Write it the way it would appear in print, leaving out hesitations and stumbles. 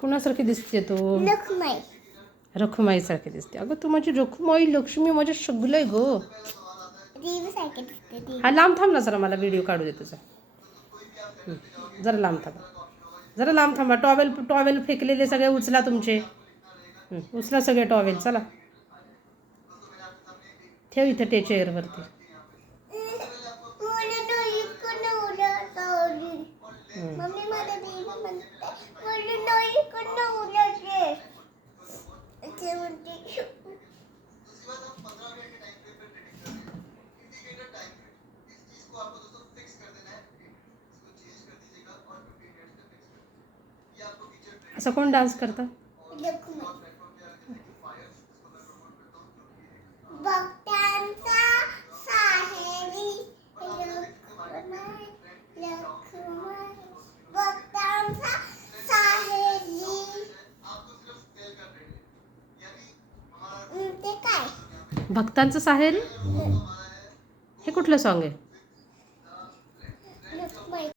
कुणासारखी दिसते तू? लक्ष्मी. रखुमाईसारखी दिसते. अगं तू माझी रखुमाई, लक्ष्मी, माझं सगळं आहे गं. देवीसारखी दिसते ती. हा लांब थांब ना जरा, मला व्हिडिओ काढू दे तुझा. जरा लांब थांबा, जरा लांब थांबा. टॉवेल टॉवेल फेकलेले सगळे उचला तुमचे. उचला सगळे टॉवेल. चला ठेव इथं चेअरवरती. मम्मी मला देवी म्हणते मला नाही कडनं उलटते. ते म्हणते असा कोण डान्स करतं? लक्ष्मी. भक्तांचा साहेरी लक्ष्मी, लक्ष्मी. भक्तांचा साहेरी. ते काय? भक्तांचं साहेरी? हे कुठलं सॉन्ग आहे?